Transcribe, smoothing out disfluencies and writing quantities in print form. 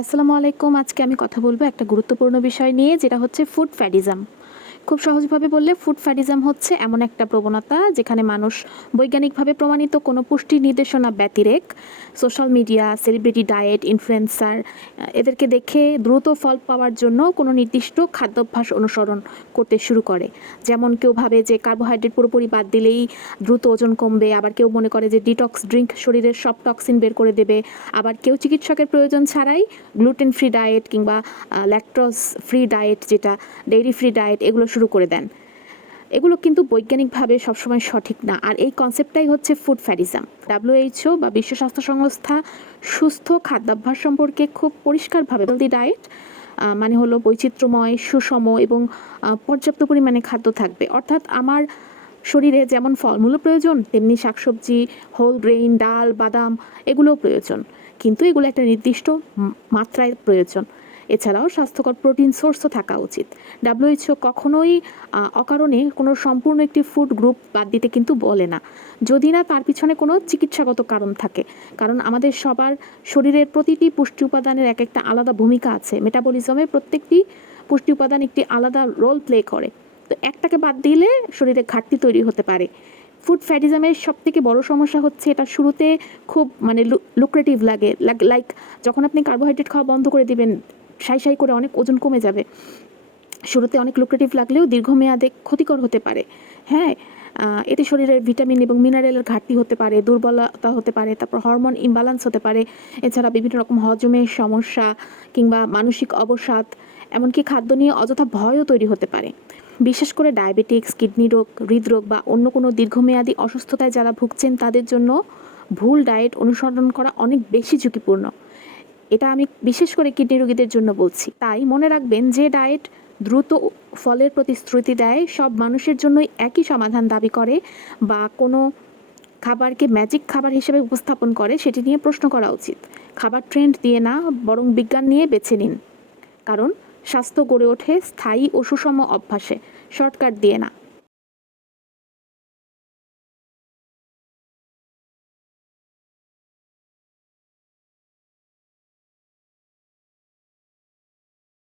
আসসালামু আলাইকুম। আজকে আমি কথা বলবো একটা গুরুত্বপূর্ণ বিষয় নিয়ে, যেটা হচ্ছে ফুড ফ্যাডিজম। খুব সহজভাবে বললে ফুড ফ্যাডিজম হচ্ছে এমন একটা প্রবণতা যেখানে মানুষ বৈজ্ঞানিকভাবে প্রমাণিত কোনো পুষ্টি নির্দেশনা ব্যতিরেক social media, celebrity diet, influencer এদেরকে দেখে দ্রুত ফল পাওয়ার জন্য কোনো নির্দিষ্ট খাদ্যাভ্যাস অনুসরণ করতে শুরু করে। যেমন কেউ ভাবে যে কার্বোহাইড্রেট পুরোপুরি বাদ দিলেই দ্রুত ওজন কমবে, আবার কেউ মনে করে যে ডিটক্স ড্রিঙ্ক শরীরের সব টক্সিন বের করে দেবে, আবার কেউ চিকিৎসকের প্রয়োজন ছাড়াই গ্লুটেন ফ্রি ডায়েট কিংবা ল্যাকটোজ ফ্রি ডায়েট, যেটা ডেইরি ফ্রি ডায়েট, এগুলো শুরু করে দেন। এগুলো কিন্তু বৈজ্ঞানিকভাবে সবসময় সঠিক না, আর এই কনসেপ্টটাই হচ্ছে ফুড ফ্যাডিজম। WHO বা বিশ্ব স্বাস্থ্য সংস্থা সুস্থ খাদ্যাভ্যাস সম্পর্কে খুব পরিষ্কারভাবে হেলদি ডায়েট মানে হলো বৈচিত্র্যময়, সুষম এবং পর্যাপ্ত পরিমাণে খাদ্য থাকবে। অর্থাৎ আমার শরীরে যেমন ফলমূলও প্রয়োজন, তেমনি শাকসবজি, হোল গ্রেইন, ডাল, বাদাম এগুলোও প্রয়োজন, কিন্তু এগুলো একটা নির্দিষ্ট মাত্রায় প্রয়োজন। এছাড়াও স্বাস্থ্যকর প্রোটিন সোর্সও থাকা উচিত। WHO কখনোই অকারণে কোনো সম্পূর্ণ একটি ফুড গ্রুপ বাদ দিতে কিন্তু বলে না, যদি না তার পিছনে কোনো চিকিৎসাগত কারণ থাকে। কারণ আমাদের সবার শরীরের প্রতিটি পুষ্টি উপাদানের এক একটা আলাদা ভূমিকা আছে। মেটাবলিজমে প্রত্যেকটি পুষ্টি উপাদান একটি আলাদা রোল প্লে করে। তো একটাকে বাদ দিলে শরীরে ঘাটতি তৈরি হতে পারে। ফুড ফ্যাটিজমের সবথেকে বড় সমস্যা হচ্ছে এটা শুরুতে খুব লুক্রেটিভ লাগে, লাইক যখন আপনি কার্বোহাইড্রেট খাওয়া বন্ধ করে দিবেন, সাই করে অনেক ওজন কমে যাবে। শুরুতে অনেক লুক্রেটিভ লাগলেও দীর্ঘমেয়াদে ক্ষতিকর হতে পারে। হ্যাঁ, এতে শরীরের ভিটামিন এবং মিনারেলের ঘাটতি হতে পারে, দুর্বলতা হতে পারে, তারপর হরমোন ইমব্যালেন্স হতে পারে। এছাড়া বিভিন্ন রকম হজমের সমস্যা কিংবা মানসিক অবসাদ, এমনকি খাদ্য নিয়ে অযথা ভয়ও তৈরি হতে পারে। বিশেষ করে ডায়াবেটিক্স, কিডনি রোগ, হৃদরোগ বা অন্য কোনো দীর্ঘমেয়াদী অসুস্থতায় যারা ভুগছেন তাদের জন্য ভুল ডায়েট অনুসরণ করা অনেক বেশি ঝুঁকিপূর্ণ। এটা আমি বিশেষ করে কিডনি রোগীদের জন্য বলছি। তাই মনে রাখবেন, যে ডায়েট দ্রুত ফলের প্রতিশ্রুতি দেয়, সব মানুষের জন্যই একই সমাধান দাবি করে, বা কোনো খাবারকে ম্যাজিক খাবার হিসেবে উপস্থাপন করে, সেটি নিয়ে প্রশ্ন করা উচিত। খাবার ট্রেন্ড দিয়ে না, বরং বিজ্ঞান নিয়ে বেছে নিন। কারণ স্বাস্থ্য গড়ে ওঠে স্থায়ী ও সুষম অভ্যাসে, শর্টকাট দিয়ে না।